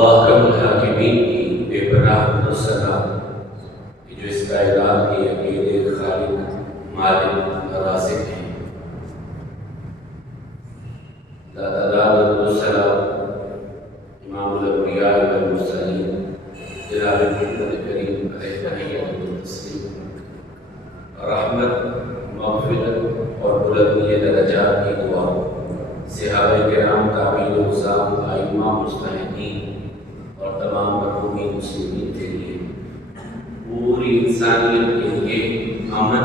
اللہ رب الحاکمین کی بے پناہ حمد و ثنا جو اس کائنات کے اکیلے خالق مالک اور رازق ہیں۔ تعداد و سلام امام الانبیاء والمرسلین جناب محمد کریم علیہ تحیۃ و تسلیم، رحمت، مغفرت اور بلندی درجات کی دعا صحابہ کرام، تابعین، حضام، ائمہ، مجتہدین اور تمام مرحومین مسلمین کے لیے، پوری انسانیت کے لیے امن،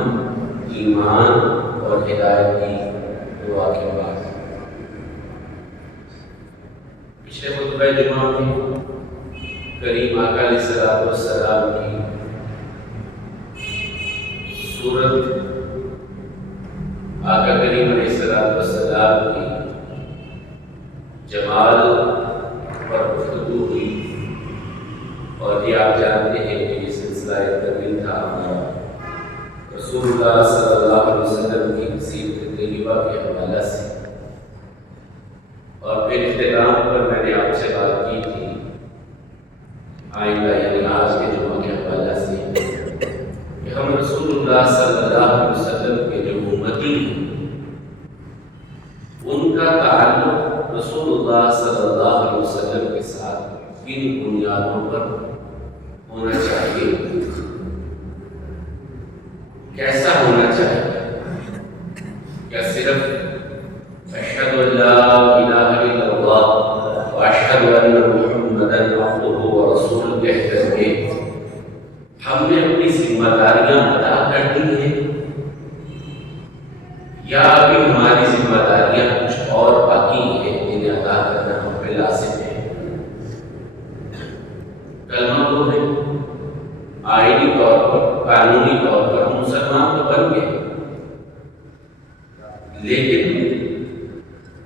ایمان اور ہدایت کی دعا کے بعد پچھلے خطبہ جمعہ میں کریم آقا علیہ الصلوۃ والسلام کی صورت، آقا کریم علیہ الصلوۃ والسلام کی جمال پر گفتگو ہوئی، اور یہ آپ جانتے ہیں کہ یہ سلسلہ طویل تھا ہمارا رسول اللہ صلی اللہ علیہ وسلم کی سیرت طیبہ کے حوالہ سے، اور پھر اختتام پر میں نے آپ سے بات کی تھی آئندہ یعنی آج کے جمعہ کے حوالہ سے کہ ہم رسول اللہ صلی اللہ علیہ وسلم کے جو امتی ہیں ان کا تعلق رسول اللہ صلی اللہ علیہ وسلم کے ساتھ کن بنیادوں پر ہونا چاہیے، کیسا ہونا چاہیے؟ کیا صرف اشہد ان لا الہ الا اللہ واشہد ان محمدا عبدہ ورسولہ کہہ کر کے ہم نے اپنی ذمہ داریاں ادا کر دی ہیں، یا ابھی ہماری ذمہ داریاں کچھ اور باقی ہیں جنہیں ادا کرنا ہم پہ لازم ہے؟ کلمہ تو ہے، آئینی طور پر، قانونی طور پر ہم مسلمان تو بن گئے، لیکن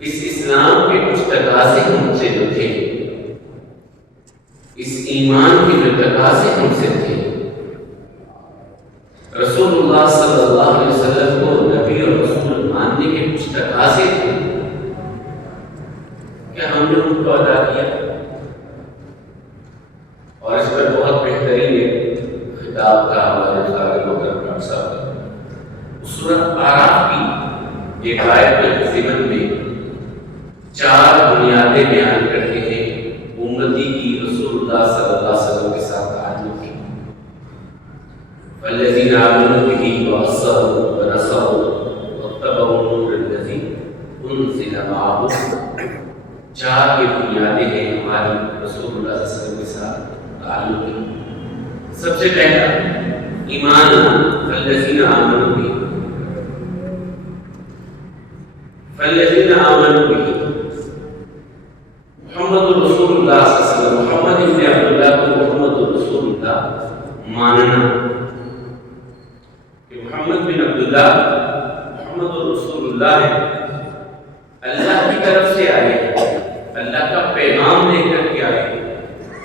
اس اسلام کے کچھ تقاضے ہم سے جو تھے، اس ایمان کے جو تقاضے ہم سے تھے، رسول اللہ صلی اللہ علیہ وسلم کو نبی اور رسول ماننے کے کچھ تقاضے تھے، کیا ہم نے ان کو ادا کیا؟ اور اس پر بہت بہترین خطاب تھا ہمارے قاری محترم ڈاکٹر صاحب، سورۃ اعراف کی ایک آیت کے ضمن میں 4 بنیادیں بیان کرتے ہیں امتی کی رسول اللہ صلی اللہ علیہ وسلم کے ساتھ تعلق کی۔ والذین آمنوا بہ وعزروہ ونصروہ واتبعوا النور الذی انزل معہ، 4 یہ بنیادیں ہیں ہماری رسول اللہ صلی اللہ علیہ وسلم کے ساتھ تعلق کی۔ سب سے پہلا ایمان، والذین آمنوا بہ، والذین آمنوا بہ، محمد رسول اللہ صلی اللہ علیہ وسلم، محمد ابن عبداللہ کو محمد رسول اللہ ماننا، کہ محمد بن عبداللہ محمد رسول اللہ ہے، اللہ کی طرف سے آئے، اللہ کا پیغام لے کر کے آئے۔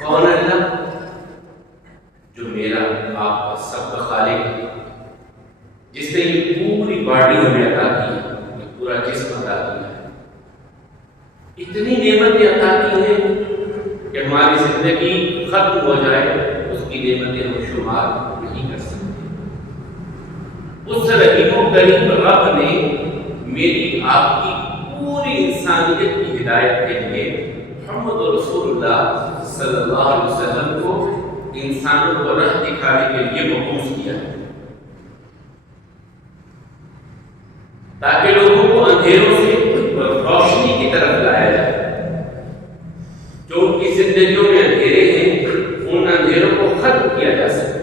کون اللہ؟ جو میرا آپ کا سب کا خالق ہے، جس نے یہ پوری باڈی ہمیں عطا کی ہے، یہ پورا جسم عطا کیا ہے، اتنی نعمتیں عطا کی ہیں کہ ہماری زندگی ختم ہو جائے اس کی نعمتیں ہم شمار نہیں کر سکتے۔ اس رحیم و کریم رب نے میری آپ کی پوری انسانیت کی ہدایت کے لیے محمد رسول اللہ صلی اللہ علیہ وسلم کو انسانوں کو راہ دکھانے کے لیے مبعوث کیا ہے، تاکہ لوگوں کو اندھیروں سے روشنی کی طرف لایا جائے، جو ان کی زندگیوں میں اندھیرے ہیں ان اندھیروں کو ختم کیا جا سکے۔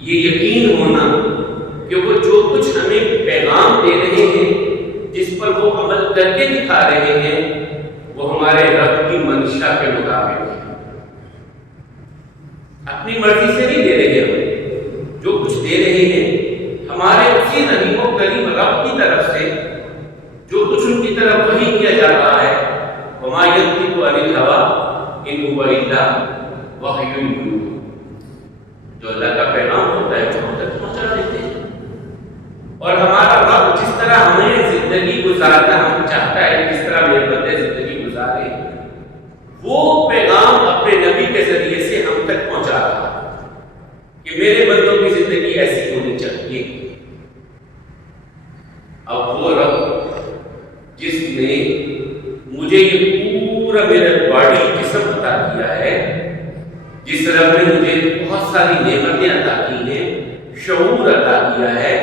یہ یقین ہونا کہ وہ جو کچھ ہمیں پیغام دے رہے ہیں، جس پر وہ عمل کر کے دکھا رہے ہیں، وہ ہمارے رب کی منشا کے مطابق ہے، اپنی مرضی سے نہیں دے رہے ہیں، جو کچھ دے رہے ہیں ہمارے اسی رحیم و کریم رب کی طرف سے، جو کچھ ان کی طرف وحی کیا جا رہا ہے۔ وما ينطق عن الهوى ان هو الا وحی یوحی، جو اللہ کا پیغام ہوتا ہے وہ ہم تک پہنچا دیتے ہیں۔ اور ہمارا رب جس طرح ہمیں زندگی گزارنا ہم چاہتا ہے، جس طرح میرے بندے زندگی گزارے، مجھے یہ پورا میرا باڈی جسم عطا کیا ہے، جس رب نے مجھے بہت ساری نعمتیں عطا کی ہیں، شعور عطا کیا ہے،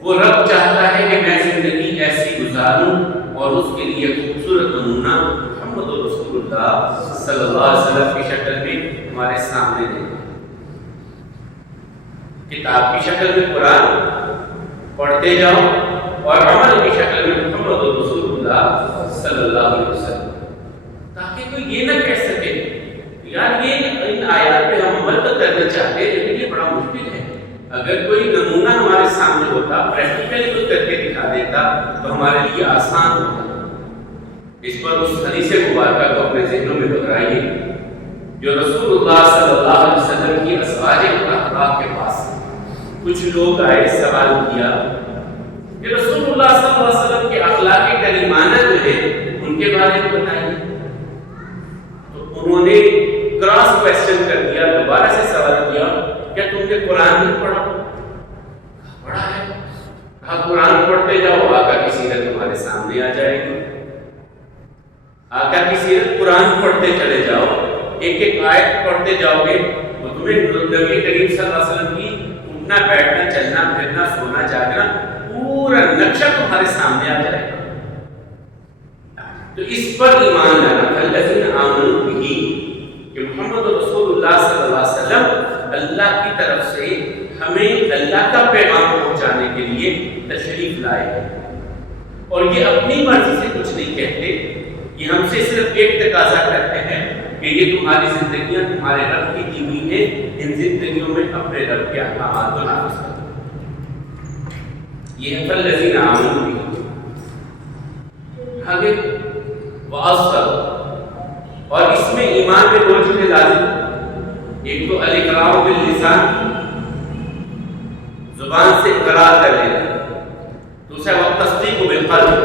وہ رب چاہتا ہے کہ میں زندگی ایسی گزاروں اور اس کے لیے خوبصورت نمونہ محمد رسول اللہ صلی اللہ علیہ وسلم کی شکل میں ہمارے سامنے دے. کتاب کی شکل میں قرآن پڑھتے جاؤ اور عمل کی شکل میں محمد رسول اللہ صلی اللہ علیہ وسلم، تاکہ کوئی یہ نہ کہہ سکے یار یہ ان آیات پہ ہم عمل تو کرنا چاہتے ہیں لیکن یہ بڑا مشکل ہے. اگر کوئی نمونہ ہمارے سامنے ہوتا، پریکٹیکلی کچھ کر کے دکھا دیتا تو ہمارے لیے آسان ہوتا. اس پر اس حدیث مبارکہ کو اپنے ذہنوں میں دہرائیے جو رسول اللہ صلی اللہ علیہ وسلم کی ازواج مطہرات کے پاس کچھ لوگ آئے، سوال کیا کہ رسول اللہ صلی اللہ علیہ وسلم کے اخلاق کریمانہ جو ہے ان کے بارے میں بتائیے. تو انہوں نے کراس کویسچن کر دیا، دوبارہ سے سوال کیا کیا تم نے قرآن نہیں پڑھا؟ پڑھا ہے. کہا قرآن پڑھتے جاؤ، آقا کی سیرت تمہارے سامنے آ جائے گی. آقا کی سیرت قرآن پڑھتے چلے جاؤ، ایک ایک آیت پڑھتے جاؤ گے، وہ تمہیں نبی کریم صلی اللہ علیہ وسلم کی اٹھنا بیٹھنا چلنا پھرنا سونا جاگنا پورا نقشہ تمہارے سامنے آ جائے گا. تو اس پر ایمان لانا الذین آمنوا بہ کہ محمد رسول اللہ صلی اللہ علیہ وسلم اللہ کی طرف سے ہمیں اللہ کا پیغام پہنچانے کے لیے تشریف لائے اور یہ اپنی مرضی سے کچھ نہیں کہتے، یہ ہم سے صرف ایک تقاضا کرتے ہیں کہ یہ تمہاری زندگیاں تمہارے رب کی دی ہوئی ہیں، ان زندگیوں میں اپنے رب کے احکامات کو نافذ کرو. یہ ہے فالذین آمنوا بہ. آگے وَأَصَّلُوا، اور اس میں ایمان میں دو چیزیں لازم، ایک تو الاقرار باللسان، زبان سے اقرار کر لینا، دوسرا والتصدیق بالقلب،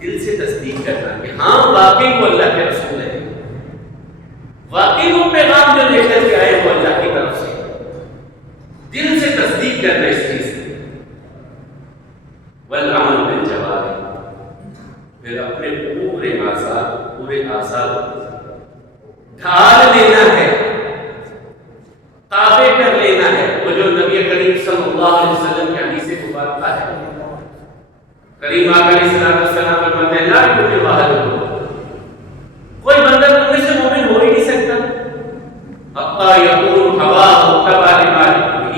دل سے تصدیق کرنا کہ ہاں واقعی وہ اللہ کے رسول ہے، واقعی وہ پیغام جو لے کر کے آئے وہ اللہ کی طرف سے، دل سے تصدیق کرنا اس چیز سے. والعمل بالجوارح، پھر اپنے پورے اعضاء ڈھال لینا ہے، تابع کر لینا ہے وہ جو نبی کریم صلی اللہ علیہ وسلم کی حدیث مبارکہ ہے. کریم آقا علیہ السلام فرماتے ہیں لا یؤمن احدکم، کوئی بندہ تم میں سے مومن ہو ہی نہیں سکتا حتی یکون ہواہ تبع لما جئت بہ،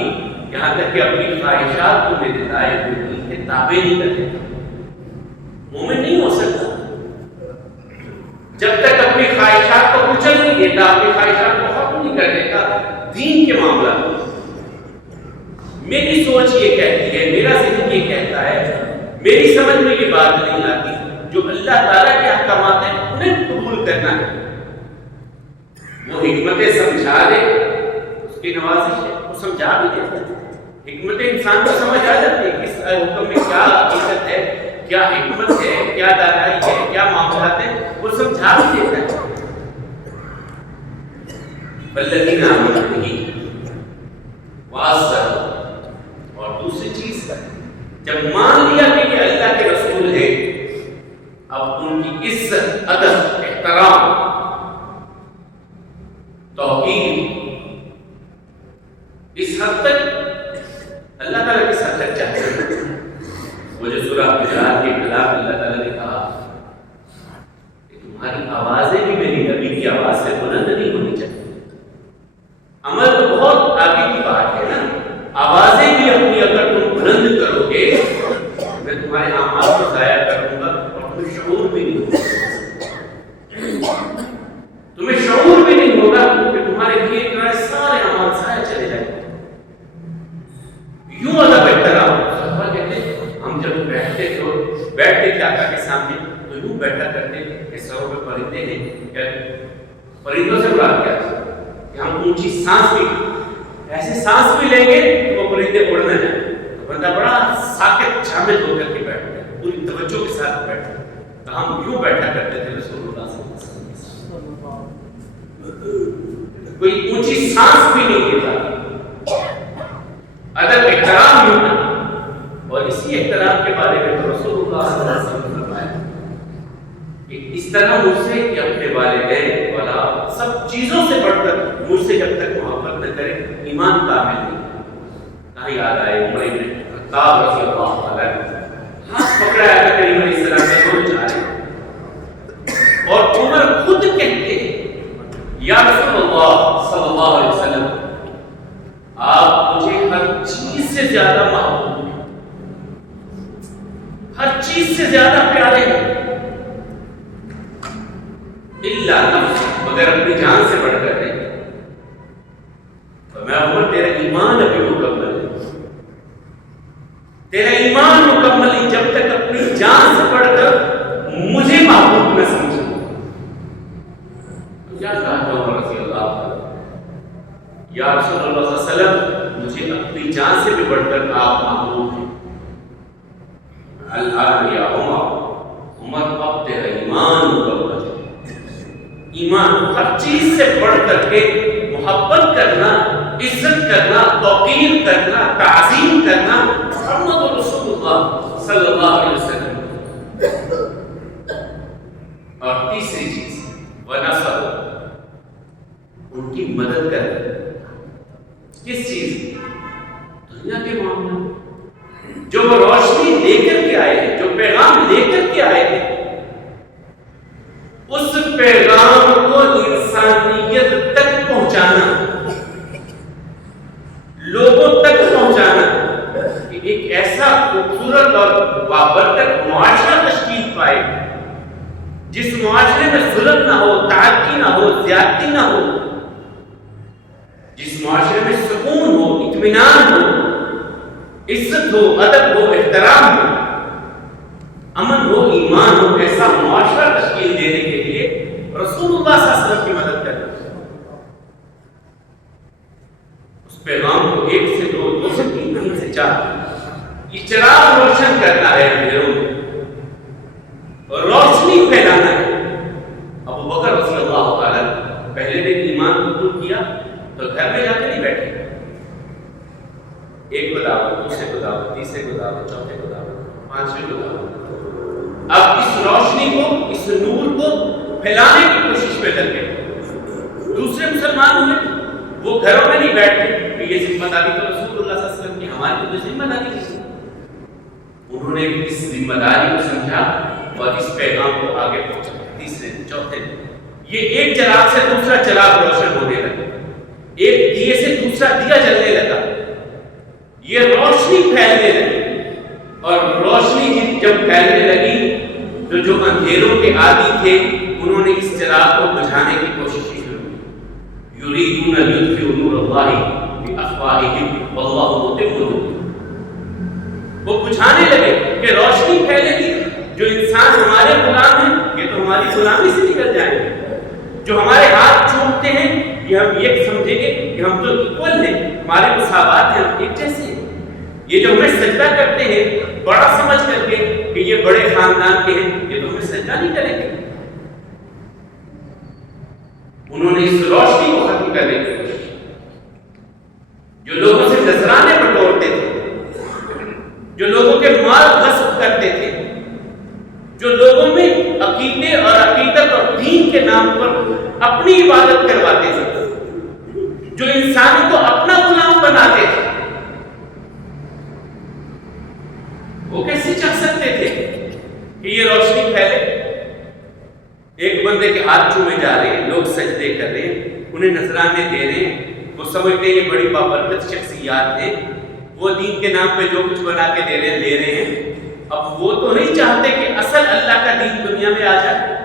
یہاں تک کہ اپنی خواہشات کو میرے لائے ہوئے کے تابع نہیں کر لیتا. مومن نہیں ہو سکتا جب تک اپنی خواہشات کو کچل نہیں دیتا، اپنی خواہشات کو ختم نہیں کر دیتا. دین کے معاملہ میری سوچ یہ کہتی ہے، میرا ذہن یہ کہتا ہے، میری سمجھ میں یہ بات نہیں آتی، جو اللہ تعالیٰ کے احکامات ہیں انہیں قبول کرنا ہے. وہ حکمتیں سمجھا دے اس کی نوازش ہے، وہ سمجھا بھی دیتا ہے. حکمتیں انسان کو سمجھ آ جاتی ہے کس حکم میں کیا حقیقت ہے، کیا حکمت ہے، کیا دانائی ہے، کیا معاملات ہیں، وہ سمجھا بھی دیتا ہے. والذین آمنوا بہ وعزروہ، اور دوسری چیز جب مان لیا کہ یہ اللہ کے رسول ہے، اب ان کی عزت ادب احترام توقیر اس حد تک اللہ تعالیٰ کس حد تک چاہتے ہیں. وہ جو سورہ حجرات کے خلاف اللہ تعالیٰ نے کہا کہ تمہاری آوازیں بھی میری نبی کی آواز سے بلند نہیں ہونی چاہیے. عمل تو بہت آگے کی بات ہے نا، آوازیں بھی اپنی اگر تم بلند کرو گے میں تمہارے اعمال کو ضائع کروں گا اور تمہیں شعور بھی نہیں ہوگا. تمہیں شعور بھی نہیں ہوگا کہ تمہارے کیے گئے سارے اعمال ضائع چلے جائیں گے. یوں ادب احترام ہم جب بیٹھتے تھے آقا کے سامنے تو یوں بیٹھا کرتے کہ سروں پہ پرندے ہیں، پرندوں سے مراد کیا ہے کہ ہم اونچی سانس بھی ایسے سانس بھی لیں گے تو وہ پرندے اڑ نہ جائیں. تو بندہ بڑا ساکت شامل ہو کر کے بیٹھتا ہے، پوری توجہ کے ساتھ بیٹھتا ہے. تو ہم یوں بیٹھا کرتے تھے رسول اللہ صلی اللہ علیہ وسلم کے ساتھ، کوئی اونچی سانس بھی نہیں لیتا، ادب احترام یوں ہے. اور اسی احترام کے بارے میں تو رسول اللہ صلی اللہ علیہ وسلم نے فرمایا کہ اس طرح مجھ سے کہ اپنے والدین اولاد سب چیزوں سے بڑھ کر مجھ سے جب تک محبت نہ کرے ایمان کامل نہیں. کہاں یاد آئے عمر بن خطاب رضی اللہ عنہ ہاتھ پکڑا ہے کریم علیہ السلام نے دونوں جا رہے اور عمر خود کہتے ہیں یا رسول اللہ صلی اللہ علیہ وسلم آپ مجھے ہر چیز سے زیادہ محبوب ہیں، ہر چیز سے زیادہ پیارے ہیں، الا نفس مگر اپنی جان سے بڑھ کر نہیں. میں عمر تیرا ایمان ابھی مکمل ہے، تیرا ایمان مکمل ہے جب تک اپنی جان سے بڑھ کر مجھے محبوب نہ سمجھے. کیا کہا عمر رضی اللہ عنہ یا رسول اللہ صلی اللہ علیہ وسلم مجھے اپنی جان سے بھی بڑھ کر آپ محبوب ہیں. الان یا عمر اب تیرا ایمان مکمل ہے. ایمان ہر چیز سے بڑھ کر کے محبت کرنا، عزت کرنا، توقیر کرنا، تعظیم کرنا محمد رسول اللہ صلی اللہ علیہ وسلم. اور تیسری چیز ونصر ان کی مدد کرنا. کس چیز؟ دنیا کے معاملے جو وہ روشنی لے کر کے آئے ہیں، جو پیغام لے کر کے آئے ہیں، اس پیغام کو انسانیت تک پہنچانا، لوگوں تک پہنچانا کہ ایک ایسا خوبصورت اور بابرکت معاشرہ تشکیل پائے جس معاشرے میں ظلم نہ ہو، تعدی نہ ہو، زیادتی نہ ہو، جس معاشرے میں سکون ہو، اطمینان ہو، عزت ہو، ادب ہو، احترام ہو، امن ہو، ایمان ہو. ایسا معاشرہ تشکیل دینے کے لیے رسول اللہ صلی اللہ علیہ وسلم کی مدد کرنا. اس پیغام کو 1 سے 2، 2 سے 3، 3 سے 4 یہ چراغ روشن کرنا ہے، اندھیروں میں روشنی پھیلانا ہے. ابو بکر رضی اللہ تعالی پہلے دن ایمان قبول کیا تو گھر میں جا کے نہیں بیٹھے، ایک کو دعوت، دوسرے کو دعوت، تیسرے کو دعوت، چوتھے کو دعوت، پانچویں کو دعوت. اب اس روشنی کو، اس نور کو پھیلانے کی کوشش میں لگ گئے. دوسرے مسلمان ہوئے وہ گھروں میں نہیں بیٹھے کہ یہ ذمہ داری تو رسول اللہ صلی اللہ علیہ وسلم کی، ہماری تو ذمہ داری نہیں. انہوں نے اس ذمہ داری کو سمجھا اور اس پیغام کو آگے پہنچایا. تیسرے چوتھے یہ ایک چراغ سے دوسرا چراغ روشن ہونے لگا، ایک دیے سے دوسرا دیا جلنے لگا، یہ روشنی پھیلنے لگی. اور روشنی جب پھیلنے لگی تو جو اندھیروں کے عادی تھے انہوں نے اس چراغ کو بجھانے کی کوشش شروع کی. یریدون لیطفئوا نور اللہ بافواہہم واللہ متم نورہ. وہ بجھانے لگے کہ روشنی پھیلے گی، جو انسان ہمارے غلام ہیں یہ تو ہماری غلامی سے نکل جائیں گے، جو ہمارے ہاتھ چومتے ہیں یہ ہم یہ سمجھیں گے کہ ہم تو ایکول ہیں، ہمارے مساوات ہیں، ہم ایک جیسے ہیں. یہ جو ہمیں سجدہ کرتے ہیں بڑا سمجھ کر کے کہ یہ بڑے خاندان کے ہیں، یہ تو ہمیں سجدہ نہیں کریں گے. انہوں نے اس روشنی کو ختم کرنے کی کوشش کی. جو لوگوں سے نذرانے بٹورتے تھے، جو لوگوں کے مال غصب کرتے تھے، جو لوگوں میں عقیدے اور عقیدت اور دین کے نام پر اپنی عبادت کرواتے تھے، جو انسانوں کو اپنا غلام بناتے تھے، وہ کیسے چاہ سکتے تھے کہ یہ روشنی پھیلے؟ ایک بندے کے ہاتھ چومے جا رہے ہیں، لوگ سجدے کر رہے ہیں، انہیں نذرانے دے رہے ہیں، وہ سمجھتے ہیں یہ بڑی بابرکت شخصیات ہیں، وہ دین کے نام پہ جو کچھ بنا کے دے رہے ہیں. اب وہ تو نہیں چاہتے کہ اصل اللہ کا دین دنیا میں آ جائے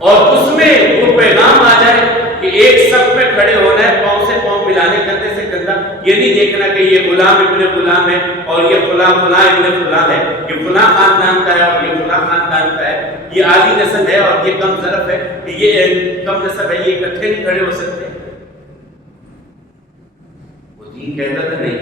اور اس میں وہ پیغام آ جائے کہ ایک صف میں کھڑے ہونا ہے، پاؤں سے پاؤں ملانے، کندھے سے کندھا. یہ نہیں دیکھنا کہ یہ غلام ابن غلام ہے اور یہ فلاں ابن فلاں ہے، یہ فلاں خاندان کا ہے اور یہ فلاں خاندان کا ہے، یہ عالی نسل ہے اور یہ کم ظرف ہے، یہ کم نسب ہے، یہ اکٹھے نہیں کھڑے ہو سکتے. وہ دین کہتا تھا نہیں،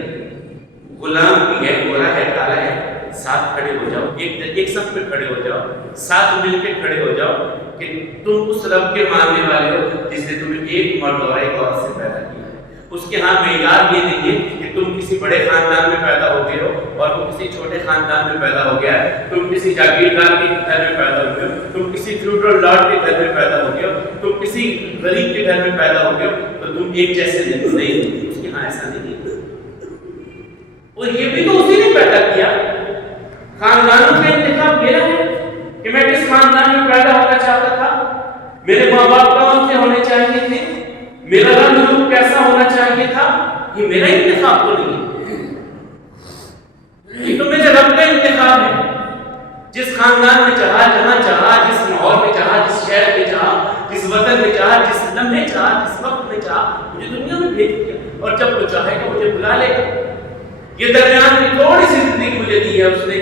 غلام بھی ہے، گورا ہے، کالا ہے، ساتھ کھڑے ہو جاؤ، ایک صف میں کھڑے ہو جاؤ، ساتھ مل کے کھڑے ہو جاؤ کہ تم اس رب کے ماننے والے ہو جس نے تمہیں ایک مرد اور ایک عورت سے پیدا کیا ہے. اس کے ہاں معیار یہ نہیں ہے کہ تم کسی بڑے خاندان میں پیدا ہو گئے ہو اور وہ کسی چھوٹے خاندان میں پیدا ہو گیا ہے، تم کسی جاگیردار کے گھر میں پیدا فلوٹ اور لاٹ کے گھر میں پیدا ہو گیا، تم کسی غریب کے گھر میں پیدا ہو گیا تو تم ایک جیسے نہیں، اس کے ہاں ایسا نہیں ہے۔ اور یہ بھی تو اسی نے پیدا کیا۔ خاندانوں کا انتخاب میرا ہے کہ میں کس خاندان میں پیدا ہونا چاہتا تھا، میرے ماں باپ کون سے ہونے چاہیے تھے، میرا رنگ روپ کیسا ہونا چاہیے تھا، یہ میرا انتخاب تو نہیں ہے، یہ تو میرے رب کا انتخاب ہے۔ جس خاندان میں چاہا، جہاں چاہا، جس ماحول میں چاہا، جس شہر میں چاہا، جس وطن میں چاہا، جس لمحے چاہا، جس وقت میں چاہا مجھے دنیا میں بھیج دیا، اور جب وہ چاہے گا مجھے بلا لے گا۔ یہ درمیان کی تھوڑی سی زندگی مجھے دی ہے اس نے،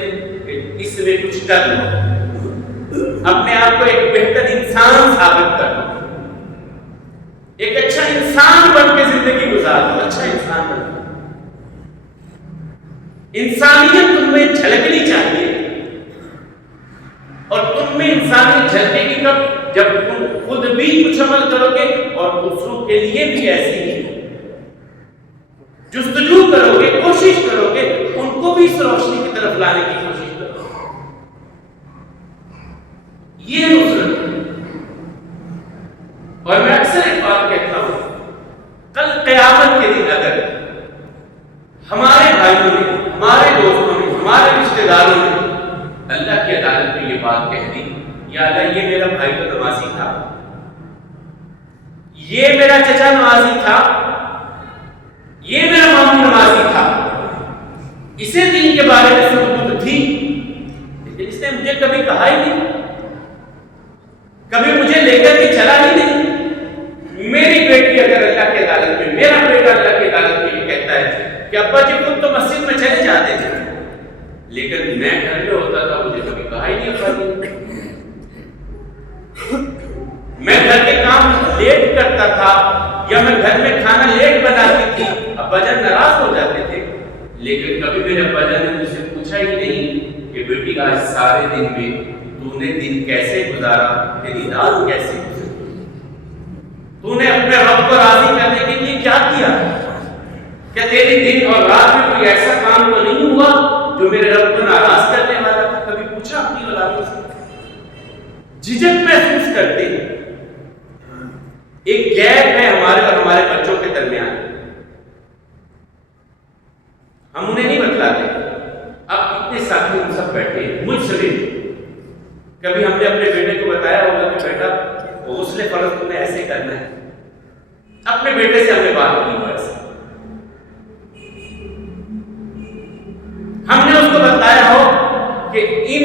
اس میں کچھ کر لو، اپنے آپ کو ایک بہتر انسان ثابت کر لو، ایک اچھا انسان بن کے زندگی گزار لو، اچھا انسان بن کے۔ انسانیت تم میں جھلکنی چاہیے، اور تم میں انسانیت جھلکے گی کب؟ جب تم خود بھی کچھ عمل کرو گے اور دوسروں کے لیے بھی ایسی ہی جستجو کرو گے، کوشش کرو گے، ان کو بھی اس روشنی کی طرف لانے کی کوشش کرو گے۔ یہ نصرت ہے۔ اور میں اکثر ایک بات کہتا ہوں، کل قیامت کے دن اگر ہمارے بھائیوں نے، ہمارے دوستوں نے، ہمارے رشتہ داروں نے اللہ کی عدالت میں یہ بات کہہ دی، یا اللہ یہ میرا بھائی تو نمازی تھا، یہ میرا چچا نمازی تھا، یہ میرا ماموں نمازی تھا، اسے دین کے بارے میں سبق تھی، لیکن اس نے مجھے کبھی کہا ہی نہیں، کبھی مجھے لے کر کے چلا ہی نہیں۔ میری بیٹی اگر اللہ کی عدالت میں، میرا بیٹا اللہ کی عدالت میں یہ کہتا ہے کہ ابا جی خود تو مسجد میں چلے جاتے تھے، لیکن میں گھر میں ہوتا تھا، مجھے کبھی کہا ہی نہیں ابا جی، میں گھر کے کام لیٹ کرتا تھا، یا میں گھر میں کھانا لیٹ بناتی تھی، ابا جان ناراض ہو جاتے تھے، لیکن کبھی میرے ابا جان نے مجھ سے پوچھا ہی نہیں کہ بیٹی آج سارے دن میں تو نے دن کیسے گزارا، تیری رات کیسے گزری، تو نے اپنے رب کو راضی کرنے کے لیے کیا کیا، کیا تیری دن اور رات میں کوئی ایسا کام تو نہیں ہوا جو میرے رب کو ناراض کرنے والا تھا؟ کبھی پوچھا اپنی اولادوں سے؟ جھجک محسوس کرتے ہیں، ایک گیپ ہے ہمارے اور ہمارے بچوں کے درمیان، ہم انہیں نہیں بتلاتے۔ اب اتنے ساتھی ہم سب بیٹھے ہیں، مجھ سمیت، کبھی ہم نے اپنے بیٹے کو بتایا ہوگا کہ بیٹا غسل فرض تمہیں ایسے کرنا ہے، اپنے بیٹے سے ہم نے بات کی ایسے، ہم نے اس کو بتایا ہو کہ ان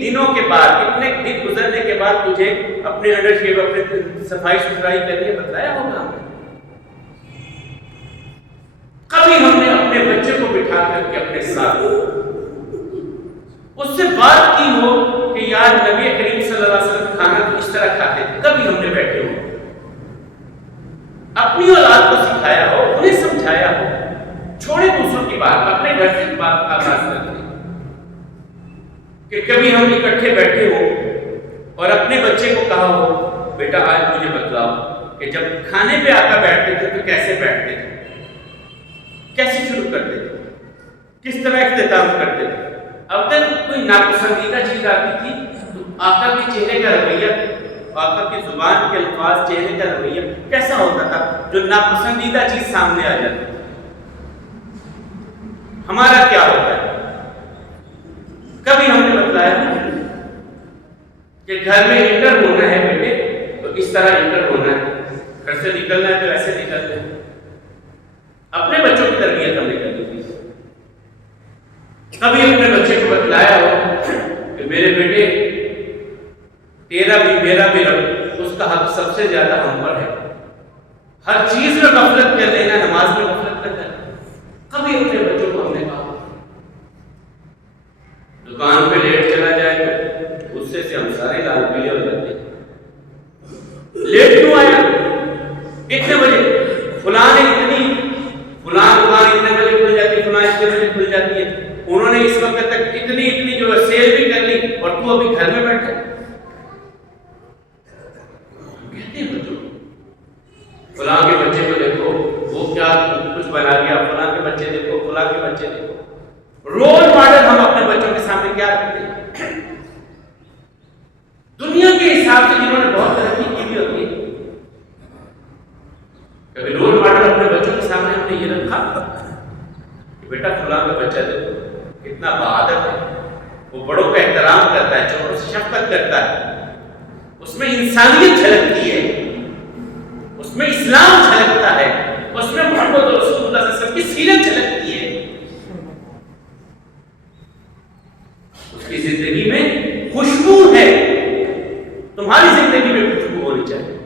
دنوں کے بعد، اتنے دن گزرنے کے بعد تجھے اپنے انڈر شیو، اپنے صفائی ستھرائی کرنی ہے، بتایا ہوگا ہم نے۔ کبھی ہم نے اپنے بچے کو بٹھا کر کے اپنے ساتھ اس سے بات کی ہو کہ یار نبی کریم صلی اللہ علیہ وسلم کھانا تو اس طرح کھاتے تھے، کبھی ہم نے بیٹھے ہو اپنی اولاد کو سکھایا ہو، انہیں سمجھایا ہو، چھوڑے دوسروں کی بات، اپنے گھر سے بات آغاز کرتے ہیں کہ کبھی ہم اکٹھے بیٹھے ہو اور اپنے بچے کو کہا ہو بیٹا آج مجھے بتلاؤ کہ جب کھانے پہ آ کر بیٹھتے تھے تو کیسے بیٹھتے تھے، کیسے شروع کرتے تھے، کس طرح اختتام کرتے تھے۔ اب تک کوئی ناپسندیدہ چیز آتی تھی تو آقا کے چہرے کا رویہ، آقا کی زبان کے الفاظ، چہرے کا رویہ کیسا ہوتا تھا جو ناپسندیدہ چیز سامنے آ جاتی تھی۔ ہمارا کیا ہوتا ہے؟ کبھی ہم نے بتلایا کہ گھر میں انٹر ہونا ہے بیٹے تو اس طرح انٹر ہونا ہے، گھر سے نکلنا ہے تو ایسے نکلنا ہے۔ اپنے بچوں کی تربیت ہم نے کر دی تھی۔ کبھی اپنے بچے کو بتلایا ہو کہ میرے بیٹے تیرا بھی میرا بھی رب، اس کا حق سب سے زیادہ ہم پر ہے، ہر چیز میں غفلت کر لینا، نماز میں غفلت کر لینا۔ کبھی اپنے بچوں کو ہم نے کہا دکان پہ لیٹ چلا جائے تو غصے سے ہم سارے لال پیلے ہو جاتے ہیں، لیٹ کیوں آیا، اتنے بجے، فلاں نے اتنی، فلاں دکان اتنے بجے کھل جاتی ہے، فلاں اتنے بجے کھل جاتی ہے، انہوں نے اس وقت تک اتنی جو سیل بھی کر لی اور تو ابھی گھر میں بیٹھے۔ کہتے ہیں بچوں فلاں کے بچے کو دیکھو وہ کیا کچھ بنا گیا، فلاں کے بچے دیکھو فلاں کے محبت کرتا ہے، اس میں انسانیت جھلکتی ہے، اس میں اسلام جھلکتا ہے، اس میں محمد رسول اللہ صلی اللہ علیہ وسلم کی سیرت جھلکتی ہے، اس کی زندگی میں خوشبو ہے۔ تمہاری زندگی میں خوشبو ہونی چاہیے۔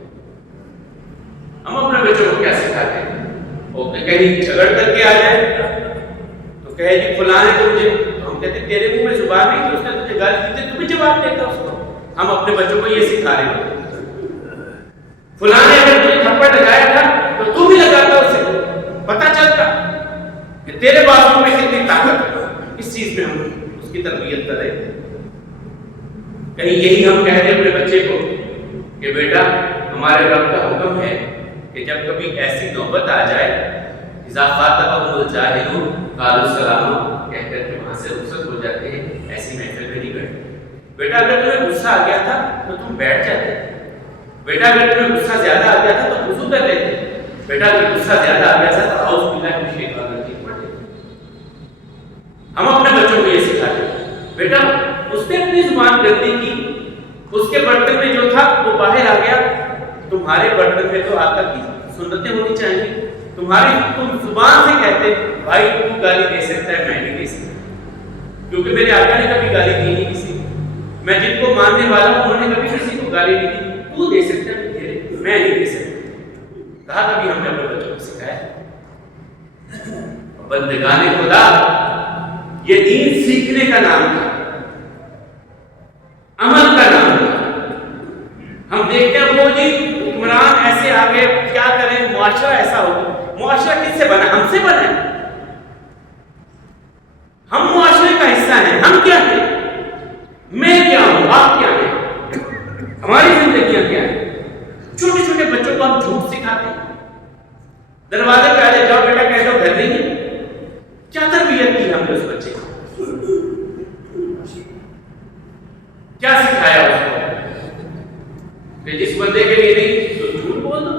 ہم اپنے بچوں کو کیا سکھاتے ہیں؟ وہ کہیں جھگڑ کر کے آ جائے تو کہے جی فلاں نے تو مجھے، تو ہم کہتے ہیں تیرے منہ میں زبان نہیں تو اس نے تجھے گالی دی تھی، تم بھی جواب دیتا اس کو۔ ہم اپنے بچوں کو یہ سکھا رہے ہیں، فلاں نے اگر تجھے تھپڑ لگایا تھا تو تو بھی لگاتا اسے، پتہ چلتا کہ تیرے بازو میں کتنی طاقت ہے۔ اس چیز میں ہم اس کی تربیت کریں۔ کہیں یہی ہم کہہ رہے ہیں اپنے بچے کو کہ بیٹا ہمارے رب کا حکم ہے کہ جب کبھی ایسی نوبت آ جائے اذا خاطبهم الجاہلون قالوا سلاما، کہہ کر کے وہاں سے رخصت ہو جاتے ہیں، ایسی محفل میں نہیں بیٹھتے۔ بیٹا اگر تمہیں غصہ آ گیا تھا تو تم بیٹھ جاتے، بیٹا اگر تمہیں غصہ زیادہ آ گیا تھا تو وضو کر لیتے، بیٹا اگر غصہ زیادہ آ گیا تھا تو اعوذ باللہ من الشیطان الرجیم پڑھ لیتے۔ ہم اپنے بچوں کو یہ سکھاتے ہیں، بیٹا اس نے اپنی زبان گندی کی، اس کے برتن میں جو تھا وہ باہر آ گیا، تمہارے برتن میں تو آقا کی سنتیں ہونی چاہیے، تم زبان سے کہتے بھائی تو گالی دے سکتا ہے، میں نہیں دے سکتا، کیونکہ میرے آقا نے کبھی گالی دی نہیں کسی کو، میں جن کو ماننے والا ہوں انہوں نے کبھی کسی کو گالی نہیں دی، تو دے سکتا ہے میں نہیں دے سکتا۔ کہا کبھی ہم نے اپنے بچوں کو سکھایا؟ بندگان خدا، یہ دین سیکھنے کا نام تھا، عمل کا نام تھا۔ ہم دیکھتے ہیں وہ جی حکمران ایسے آگے کیا کریں، معاشرہ ایسا ہوگا۔ معاشرہ کس سے بنا؟ ہم سے بنا ہے۔ ہم معاشرے کا حصہ ہیں۔ ہم کیا ہیں؟ میں کیا ہوں، آپ کیا ہیں، ہماری زندگیاں کیا ہیں۔ چھوٹے چھوٹے بچوں کو ہم جھوٹ سکھاتے ہیں، دروازے پہ آ جائے جاؤ بیٹا کہہ دو گھر نہیں ہے۔ کیا تربیت کی ہم نے اس بچے کو؟ کیا سکھایا اس کو کہ جس بندے کے لیے نہیں تو جھوٹ بول دو۔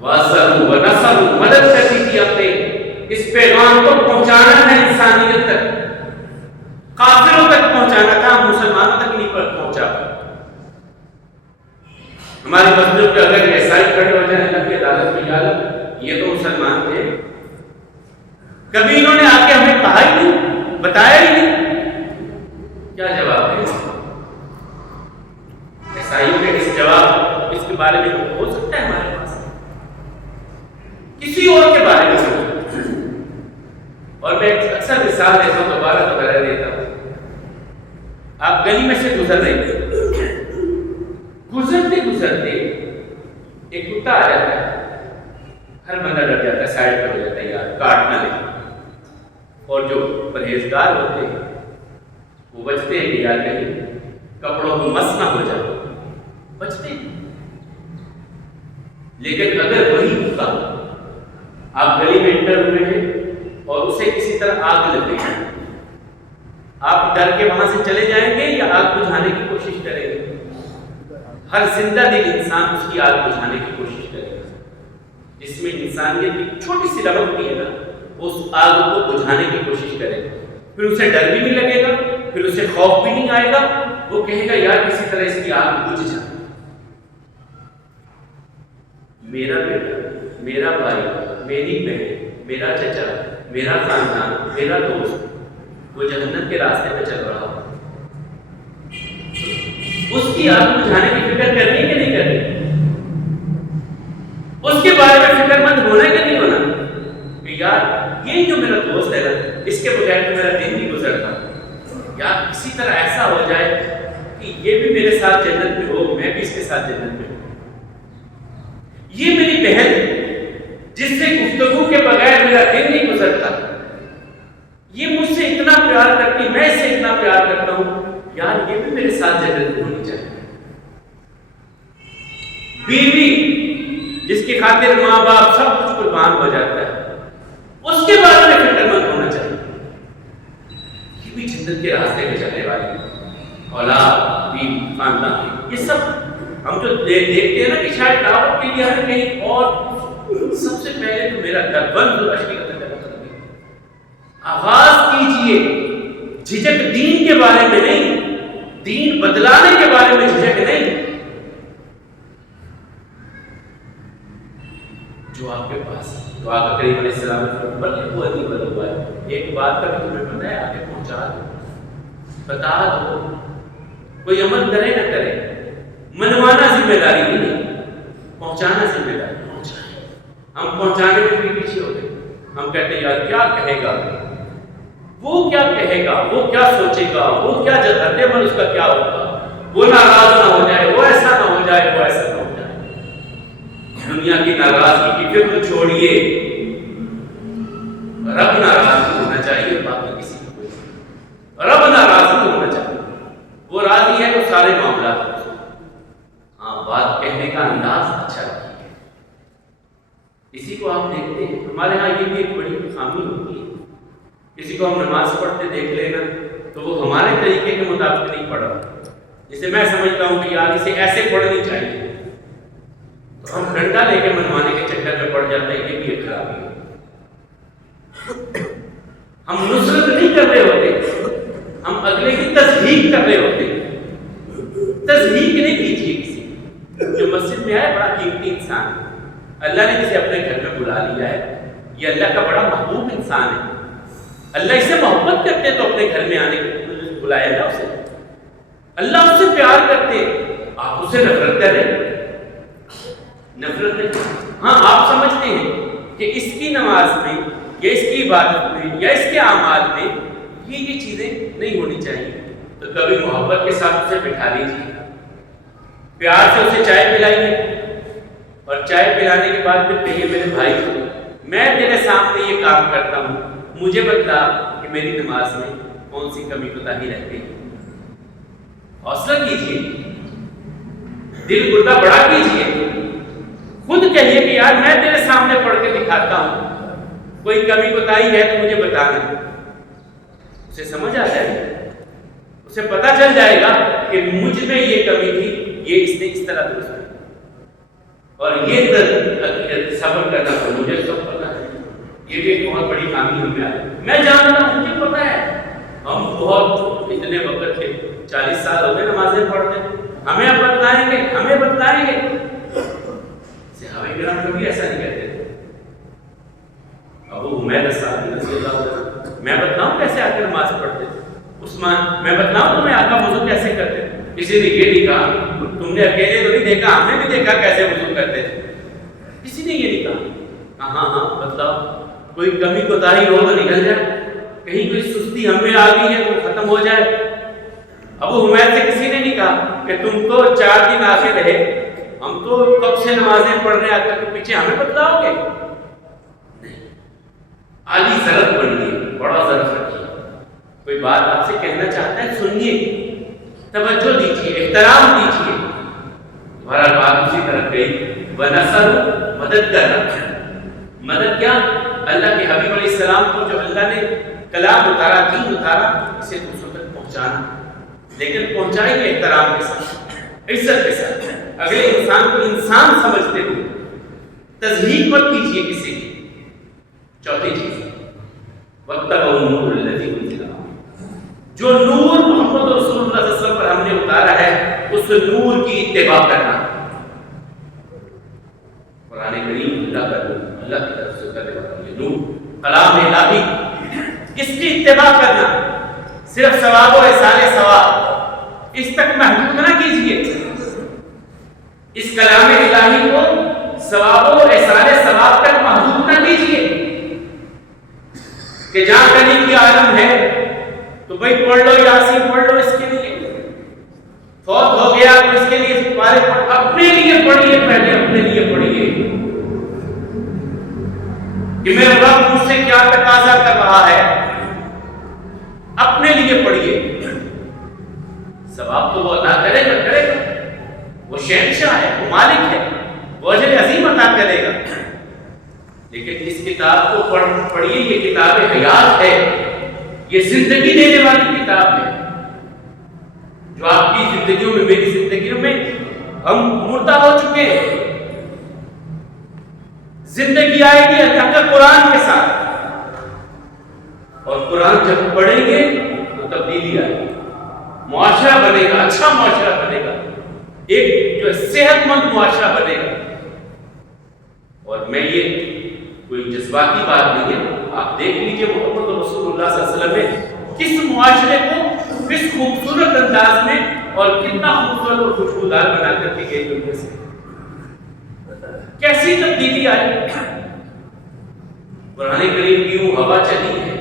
وَأَصَلُوا وَنَصَلُوا، مدد کرنی تھی اپنے اس پیغام کو پہنچانا ہے انسانیت تک، کافروں تک پہنچانا تھا، مسلمانوں تک نہیں پہنچا۔ ہماری مسجد پہ اگر عیسائی کھڑے ہو جائیں اللہ کی عدالت میں، یاد یہ تو مسلمان تھے، کبھی انہوں نے آ کے ہمیں کہا ہی نہیں، بتایا ہی نہیں، کیا جواب ہے؟ عیسائیوں کے اس جواب، اس کے بارے میں ہو سکتا ہے ہمارے پاس کسی اور کے بارے میں؟ اور میں اکثر مثال دیتا ہوں، دوبارہ دوبارہ دیتا ہوں۔ آپ گلی میں سے گزر رہے تھے، گزرتے گزرتے ایک کتا آ جاتا ہے، ہر بندہ ڈر جاتا ہے، سائڈ پر ہو جاتا ہے یار کاٹ نہ لے، اور جو پرہیزگار ہوتے ہیں وہ بچتے ہیں کہ یار کہیں کپڑوں کو مس نہ ہو جائے، بچتے ہیں۔ لیکن اگر وہی کتا آپ گلی میں انٹر ہوئے ہیں اور اسے کسی طرح آگ لگ گئی، آپ ڈر کے وہاں سے چلے جائیں گے یا آگ بجھانے کی کوشش کریں گے؟ ہر زندہ دل انسان اس کی آگ بجھانے کی کوشش کرے گا۔ جس میں انسانیت کی چھوٹی سی لمک بھی ہے نا، اس آگ کو بجھانے کی کوشش کرے گا، پھر اسے ڈر بھی نہیں لگے گا، پھر اسے خوف بھی نہیں آئے گا، وہ کہے گا یار کسی طرح اس کی آگ بجھ جائے۔ میرا بیٹا، میرا بھائی، میری بہن، میرا چچا، میرا خاندان، میرا دوست وہ جہنم کے راستے پہ چل رہا ہو، اس کی آگ بجھانے کی فکر کرنی کہ نہیں کرنی؟ اس کے بارے میں فکر مند ہونا کہ نہیں ہونا؟ کہ یار یہ جو میرا دوست ہے نا، اس کے بغیر تو میرا دن نہیں گزرتا، یار کسی طرح ایسا ہو جائے کہ یہ بھی میرے ساتھ جنت میں ہو، میں بھی اس کے ساتھ جنت میں ہوں۔ یہ میری بہن جس سے گفتگو کے بغیر میرا دن نہیں گزرتا، یہ مجھ سے اتنا پیار کرتی، میں اس سے اتنا پیار کرتا ہوں، یار یہ بھی میرے ساتھ جنت میں ہونی چاہیے۔ بیوی جس کی خاطر ماں باپ سب کچھ قربان ہو جاتا ہے، اس کے بارے میں فکر مند ہونا چاہیے، یہ بھی جنت کے راستے پہ چلنے والی اولاد، بیوی، خاندان، یہ سب ہم جو دیکھتے ہیں نا کہ شاید دعوت کے لیے ہمیں کہیں اور، سب سے پہلے تو میرا گھر بند ہو، اشکی کا آغاز کیجئے جھجک دین کے بارے میں نہیں، دین بدلانے کے بارے میں جھجک نہیں. جو آپ کے پاس تو آقا کریم علیہ السلام نے بلکہ وہ نہیں بنا ہوا ہے. ایک بات کا بھی تمہیں پتہ ہے، آگے پہنچا دو، بتا دو. کوئی عمل کرے نہ کرے، منوانا ذمہ داری نہیں، پہنچانا ذمہ داری. ہم پہنچانے میں بھی پیچھے ہو گئے. ہم کہتے ہیں یار کیا کہے گا، وہ کیا کہے گا، وہ کیا سوچے گا، وہ کیا رد عمل اس کا کیا ہوگا، وہ ناراض نہ ہو جائے، وہ ایسا نہ ہو جائے، وہ ایسا نہ ہو جائے. دنیا کی ناراضگی کی فکر چھوڑیے، رب ناراض نہیں ہونا چاہیے. باقی کسی کو رب ناراض نہیں ہونا چاہیے. وہ راضی ہے تو سارے معاملات. ہاں بات کہنے کا انداز اچھا رکھیے. اسی کو آپ دیکھتے ہیں ہمارے ہاں یہ بھی ایک بڑی خامی ہوتی ہے. کسی کو ہم نماز پڑھتے دیکھ لینا تو وہ ہمارے طریقے کے مطابق نہیں پڑھا. جسے میں سمجھتا ہوں کہ یار اسے ایسے پڑھنی چاہیے، تو ہم ڈنڈا لے کے منوانے کے چکر میں پڑ جاتے ہیں. یہ بھی ایک خرابی ہے. ہم نصرت نہیں کر رہے ہوتے، ہم اگلے کی تصدیق کر رہے ہوتے. تصدیق نہیں کیجیے کسی. جو مسجد میں آئے بڑا قیمتی انسان ہے، اللہ نے جسے اپنے گھر میں بلا لیا ہے، یہ اللہ کا بڑا محبوب انسان ہے. اللہ اس سے محبت کرتے تو اپنے گھر میں آنے کے بلایا نا اسے. اللہ اس سے پیار کرتے، آپ اسے نفرت کر رہے. نفرت نہیں. ہاں آپ سمجھتے ہیں کہ اس کی نماز میں یا اس کی عبادت میں یا اس کے اعمال میں یہ چیزیں نہیں ہونی چاہیے، تو کبھی محبت کے ساتھ اسے بٹھا لیجیے، پیار سے اسے چائے پلائیے، اور چائے پلانے کے بعد پھر کہیے میرے بھائی میں تیرے سامنے یہ کام کرتا ہوں، مجھے بتلا کہ میری نماز میں کون سی کمی کوتاہی رہ گئی. حوصلہ کیجیے، دل گردہ بڑا کیجیے. خود کہیے کہ یار میں تیرے سامنے پڑھ کے دکھاتا ہوں، کوئی کمی کوتاہی ہے تو مجھے بتانا. اسے سمجھ آ جائے گا، اسے پتہ چل جائے گا کہ مجھ میں یہ کمی تھی، یہ اس نے اس طرح درست کی. اور یہ صبر کرنا تو مجھے سب پتہ ہے. یہ بھی ایک بہت بڑی خامی ہم میں آئی. میں جانتا ہوں، مجھے پتہ ہے. ہم بہت اتنے وقت تھے، 40 سال ہو گئے نمازیں پڑھتے. ہمیں اب بتلائیں گے، ہمیں بتلائیں گے. صحابہ کرام کبھی ایسا نہیں کہتے تھے. ابو حمید صاحب رضی اللہ عنہ میں بتلاؤں کیسے آ کے نماز پڑھتے تھے. عثمان میں بتلاؤں تمہیں آقا وضو کیسے کرتے تھے. کسی نے یہ نہیں کہا تم نے اکیلے تو نہیں دیکھا، ہم نے بھی دیکھا کیسے وضو کرتے تھے. کسی نے یہ نہیں کہا. ہاں ہاں بتلاؤ، کوئی کمی کوتاہی ہو تو نکل جائے، کہیں کوئی سستی ہم میں آ گئی ہے تو ختم ہو جائے. ابو حمید سے کسی نے نہیں کہا کہ تم تو 4 دن آگے رہے، ہم تو کب سے نمازیں پڑھ رہے ہیں، کے پیچھے ہمیں بتلاؤ گے. نہیں، عالی ضرب بنیے، بڑا ضرب رکھیے. کوئی بات آپ سے کہنا چاہتا ہے سنیے، توجہ دیجیے، احترام دیجیے. ہمارا بات اسی طرف گئی. بنصر مدد کرنا. مدد کیا؟ اللہ کے حبیب علیہ السلام کو جو اللہ نے کلام اتارا، دین اتارا، اسے دوسروں تک پہنچانا. لیکن پہنچائیے احترام کے ساتھ، عزت کے ساتھ. اگلے انسان کو انسان سمجھتے ہوئے تضحیق مت کیجیے کسی کی. چوتھی چیز، واتقوا النور الذی انزل، جو نور محمد رسول اللہ صلی اللہ علیہ وسلم پر ہم نے اتارا ہے اس نور کی اتباع کرنا. قرآن کریم اللہ کا نور، اللہ کی طرف سے اترنے والا یہ نور، کلام الہی، اس کی اتباع کرنا. صرف ثواب و احسان ثواب اس تک محدود نہ کیجیے. اس کلام الہی کو ثواب و احسان ثواب تک محدود نہ کیجیے کہ جہاں کلی کی عالم ہے تو بھائی پڑھ لو، یاسین پڑھ لو، اس کے لیے فوت ہو گیا تو اس کے لیے پارے پڑھ. اپنے لیے پڑھیے، پہلے اپنے لیے پڑھیے کہ میرا رب مجھ سے کیا تقاضا کر رہا ہے. اپنے لیے پڑھیے. ثواب تو وہ عطا کرے گا، کرے گا. وہ شہنشاہ ہے، وہ مالک ہے، وہ اجر عظیم عطا کرے گا. لیکن اس کتاب کو پڑھیے. یہ کتاب حیات ہے، یہ زندگی دینے والی کتاب ہے. جو آپ کی زندگیوں میں، میری زندگیوں میں ہم مردہ ہو چکے ہیں. زندگی آئے گی اللہ کا قرآن کے ساتھ، اور قرآن جب پڑھیں گے تو تبدیلی آئے گی، معاشرہ بنے گا، اچھا معاشرہ بنے گا، ایک جو صحت مند معاشرہ بنے گا. اور میں یہ کوئی جذباتی بات نہیں ہے، آپ دیکھ لیجئے محمد رسول اللہ صلی اللہ علیہ وسلم نے کس معاشرے کو کس خوبصورت انداز میں اور کتنا خوبصورت اور خوشبودار بنا کر کے گئے دنیا سے. کیسی تبدیلی آئی. قرآن کریم کی یوں ہوا چلی ہے،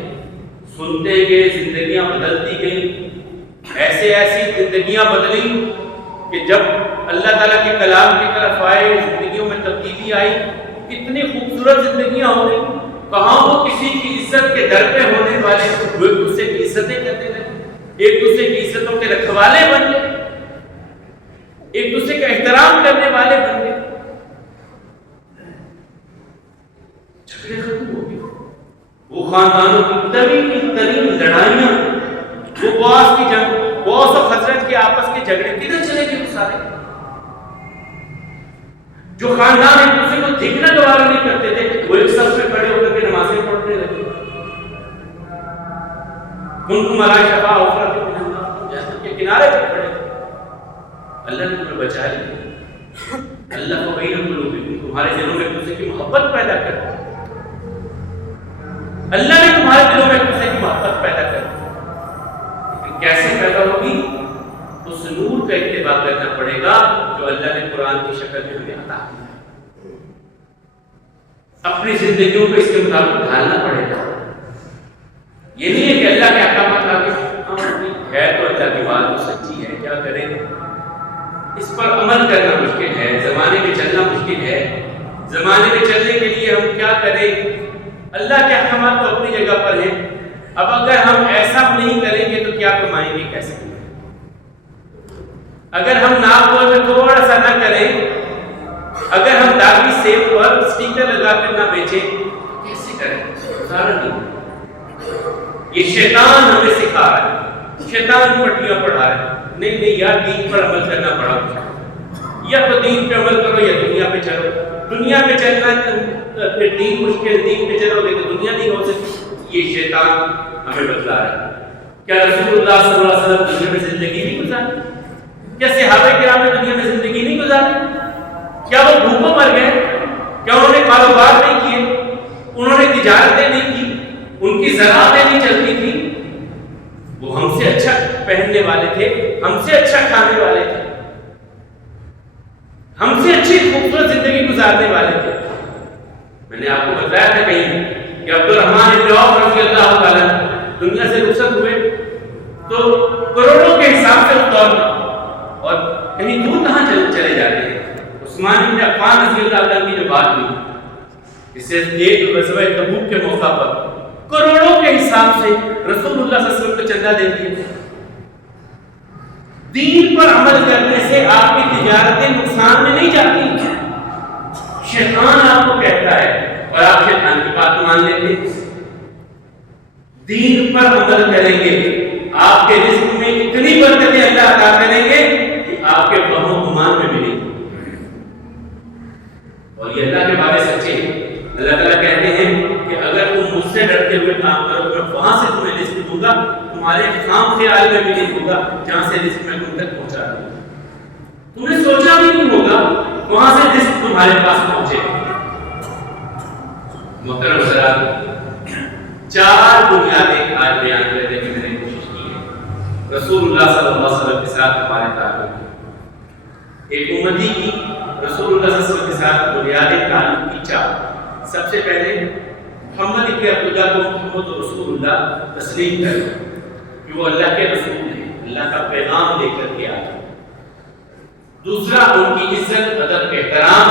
سنتے گئے زندگیاں بدلتی گئیں، ایسی زندگیاں بدلی کہ جب اللہ تعالیٰ کے کلام کی طرف آئے زندگیوں میں تبدیلی آئی. اتنی خوبصورت زندگیاں ہو گئی. کہاں وہ کسی کی عزت کے در پہ ہونے والے وہ ایک دوسرے کی عزتیں کرتے رہے، ایک دوسرے کی عزتوں کے رکھوالے بن گئے، ایک دوسرے کا احترام کرنے والے بن گئے. جھگڑے ختم ہو گئے. وہ خاندانوں کی ترین لڑائیاں، وہ بوس کی جنگ، بوس اور خزرج کے آپس کے جھگڑے کدھر چلے گئے وہ سارے؟ جو خاندان ایک دوسرے کو دیکھنا گوارا نہیں کرتے تھے وہ ایک سب سے کھڑے ہو کر کے نمازیں پڑھنے لگے. کنتم علی شفا حفرۃ من النار، جہنم کے کنارے پر کھڑے تھے. اللہ نے تمہیں بچا لیا. اللہ کو بین قلوبکم، تمہارے دلوں میں ایک دوسرے کی محبت پیدا کر دی. اللہ نے تمہارے دلوں میں ایک دوسرے کی محبت پیدا کر دی. لیکن کیسے پیدا ہوگی؟ اس نور کا اتباع کرنا پڑے گا جو اللہ نے قرآن کی شکل میں ہمیں عطا کیا. اپنی زندگیوں کو اس کے مطابق ڈھالنا پڑے گا. یہ نہیں ہے کہ اللہ کے احکامات آگے ہے تو اللہ کی بات تو سچی ہے، کیا کریں، اس پر عمل کرنا مشکل ہے، زمانے میں چلنا مشکل ہے. زمانے میں چلنے کے لیے ہم کیا کریں؟ اللہ کے احکامات تو اپنی جگہ پر ہیں. اب اگر ہم ایسا نہیں کریں گے تو کیا کمائیں گے، کیسے کمائیں گے؟ اگر ہم ناپ تول میں تھوڑا سا نہ کریں، اگر ہم داغی سیب پر اسٹیکر لگا کر نہ بیچیں کیسے کریں؟ گزارا نہیں. یہ شیطان ہمیں سکھا رہا ہے، شیطان پٹیاں پڑھا رہا ہے. نہیں یار، دین پر عمل کرنا پڑا، یا تو دین پہ عمل کرو یا دنیا پہ چلو. دنیا پہ چلنا پھر دین مشکل، دین پہ چلو گے تو دنیا نہیں ہو سکتی. یہ شیطان ہمیں بتلا رہا ہے. کیا رسول اللہ صلی اللہ علیہ وسلم دنیا میں زندگی نہیں گزاری؟ کیا صحابہ کرام نے دنیا میں زندگی نہیں گزاری؟ کیا وہ بھوکوں مر گئے؟ کیا انہوں نے کاروبار نہیں کیے؟ انہوں نے تجارتیں نہیں کی؟ ان کی زراعتیں نہیں چلتی تھی؟ وہ ہم سے اچھا پہننے والے تھے، ہم سے اچھا کھانے والے تھے، ہم سے اچھی خوبصورت زندگی گزارنے والے تھے. میں نے آپ کو بتایا تھا کہیں کہ عبد الرحمن بن عوف رضی اللہ تعالیٰ دنیا سے رخصت ہوئے تو کروڑوں کے حساب سے اس دور میں، اور کہیں دور کہاں چلے جاتے ہیں. عثمان بن عفان رضی اللہ عنہ کی جو بات ہوئی، اس سے ایک غزوہ تبوک کے موقع پر کروڑوں کے حساب سے رسول اللہ صلی اللہ علیہ وسلم کو چندہ دے دیے. دین پر عمل کرنے سے آپ کی تجارتیں نقصان میں نہیں جاتی. شیطان آپ کو کہتا ہے اور آپ شیطان کی بات مان لیتے. دین پر عمل کریں گے، آپ کے رزق میں اتنی برکتیں اللہ عطا کریں گے کہ آپ کے وہم و گمان میں ملیں گے. اور یہ اللہ کے وعدے سچے ہیں. اللہ تعالیٰ کہتے ہیں کہ اگر تم مجھ سے ڈرتے ہوئے کام کرو تو میں وہاں سے تمہیں رزق دوں گا، تمہارے خام خیال میں بھی نہیں دوں گا جہاں سے رزق میں تم تک پہنچا دوں گا. تم نے سوچا بھی نہیں ہوگا وہاں سے رزق تمہارے پاس پہنچے. محترم حضرات، 4 بنیادیں آج بیان کرنے کی میں نے کوشش کی ہے رسول اللہ صلی اللہ علیہ وسلم کے ساتھ ہمارے تعلق کی. ایک امتی کی رسول اللہ صلی اللہ علیہ وسلم کے ساتھ بنیادیں تعلق کی 4. سب سے پہلے محمد ابن عبداللہ کو محمد رسول اللہ تسلیم کریں کہ وہ اللہ کے رسول ہیں، اللہ کا پیغام لے کر کے آئے. دوسرا، ان کی عزت، ادب، احترام،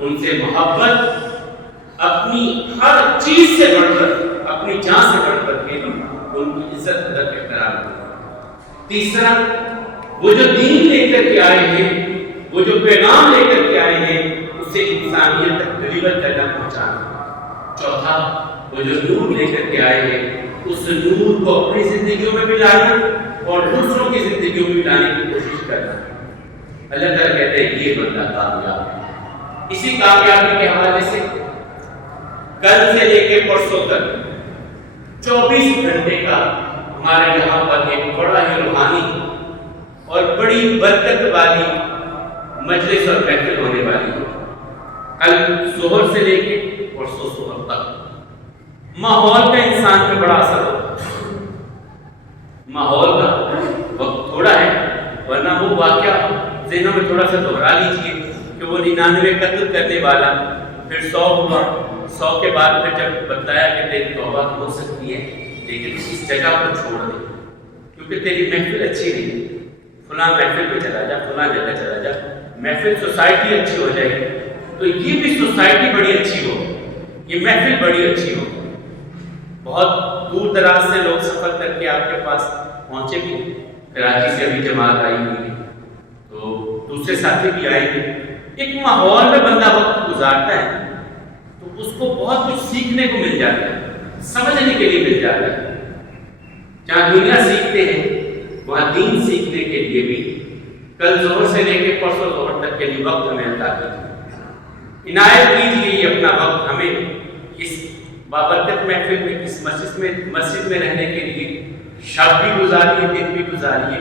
ان سے محبت، اپنی ہر چیز سے بڑھ کر، اپنی جان سے بڑھ کر کے ان کی عزت، ادب، احترام. تیسرا، وہ جو دین لے کر کے آئے ہیں، وہ جو پیغام لے کر کے آئے ہیں، اسے انسانیت تک ڈلیور کرنا، پہنچانا. چوتھا، وہ جو نور لے کر کے آئے ہیں اس نور کو اپنی زندگیوں میں بھی لانا اور دوسروں کی زندگیوں میں بھی لانے کی کوشش کرنا. اللہ تعالیٰ کہتے ہیں یہ بندہ کامیاب ہے. اسی کامیابی کے حوالے سے کل سے لے کے پرسوں تک 24 گھنٹے کا ہمارے یہاں پر ایک بڑا ہی روحانی اور بڑی برکت والی مجلس اور محفل ہونے والی ہے، کل ظہر سے لے کے اور صبح تک۔ ماحول کا انسان پہ بڑا اثر ہوتا ہے، ماحول کا وقت تھوڑا ہے، ورنہ وہ واقعہ ذہنوں میں تھوڑا سا دہرا لیجئے کہ وہ 99 قتل کرنے والا، پھر 100 ہوا، 100 کے بعد پھر جب بتایا کہ تیری توبہ ہو سکتی ہے لیکن اس جگہ کو چھوڑ دے کیونکہ تیری محفل اچھی نہیں، فلاں محفل پہ چلا جا، فلاں جگہ چلا جا، محفل سوسائٹی اچھی ہو جائے گی تو یہ بھی سوسائٹی بڑی اچھی ہو، یہ محفل بڑی اچھی ہو۔ بہت دور دراز سے لوگ سفر کر کے آپ کے پاس پہنچے بھی، کراچی سے ابھی جماعت آئی ہوئی ہے تو دوسرے ساتھی بھی آئیں گے۔ ایک ماحول میں بندہ وقت گزارتا ہے تو اس کو بہت کچھ سیکھنے کو مل جاتا ہے، سمجھنے کے لیے مل جاتا ہے۔ جہاں دنیا سیکھتے ہیں وہاں دین سیکھنے کے لیے بھی کل ظہر سے لے کے پرسوں ظہر تک کے لیے وقت ہمیں عطا کیجیے، عنایت کیجیے یہ اپنا وقت ہمیں اس بابرکت محفل میں، اس مسجد میں رہنے کے لیے شب بھی گزاریے، دن بھی گزاریے،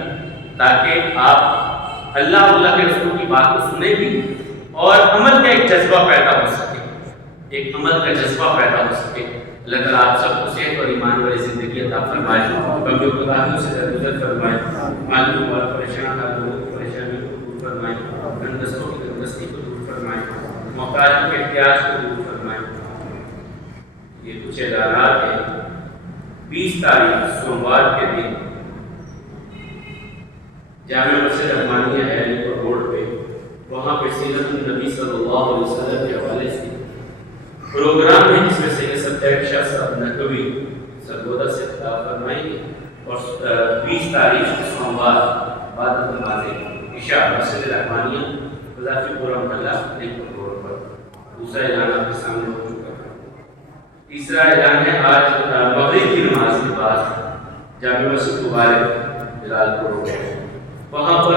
تاکہ آپ اللہ کے رسول کی بات کو سنیں بھی اور عمل کا ایک جذبہ پیدا ہو سکے، ایک عمل کا جذبہ پیدا ہو سکے۔ اللہ تعالیٰ آپ سب کو صحت اور ایمان والی زندگی عطا فرمائے، کبھی خدایوں سے درگزر فرمائے، معلوم اور پریشان لوگوں کی پریشانی کو دور فرمائے، تندرستوں کی تندرستی کو دور فرمائے، محتاجوں کے احتیاج کو دور فرمائے۔ یہ کچھ اعلانات ہیں۔ 20 تاریخ سوموار کے دن جامع مسجد رحمانیہ ہے علی پور روڈ پہ، وہاں پہ سیرت النبی صلی اللہ علیہ وسلم کے حوالے سے پروگرام ہے جس میں سید سطح شاہ صاحب نقوی سرگودا سے خطاب فرمائیں گے، اور 20 تاریخ سوموار بعد نماز عشاء مسجد رحمانیہ وظافی پورہ محلہ علی پور روڈ پر۔ دوسرا اعلان آپ کے سامنے ہو چکا ہے۔ تیسرا اعلان ہے، آج مغرب کی نماز کے بعد جامع مسجد مبارک جلال پور روڈ وہاں پر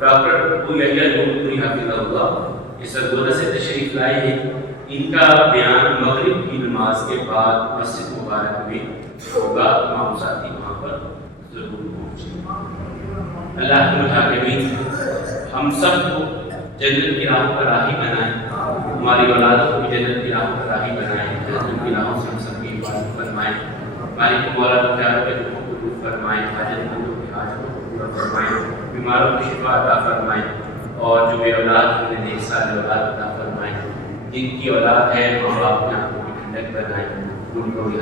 ڈاکٹر ابو یحییٰ نورپوری حفظہ اللہ یہ سرگودا سے تشریف لائے ہیں، ان کا بیان مغرب کی نماز کے بعد مسجد مبارک میں ہوگا، تمام ساتھی وہاں پر ضرور پہنچیں۔ اللہ کے متقین ہم سب کو جنت کی راہوں پر راہی بنائیں، ہماری اولادوں کو بھی جنت کی راہوں پر راہی بنائیں، جنت کی راہوں سے ہم سب کی حفاظت فرمائیں، مالک مولا بچاروں کے دکھوں کو دور فرمائیں، حاجت مندوں کی حاجتوں کو پورا فرمائیں، بیماروں کو شفا عطا فرمائیں، اور جو بے اولاد انہیں نیک سال اولاد عطا فرمائیں، جن کی اولاد ہے ماں باپ نے آپ کو ٹھنڈک بنائیں، ان کو بھی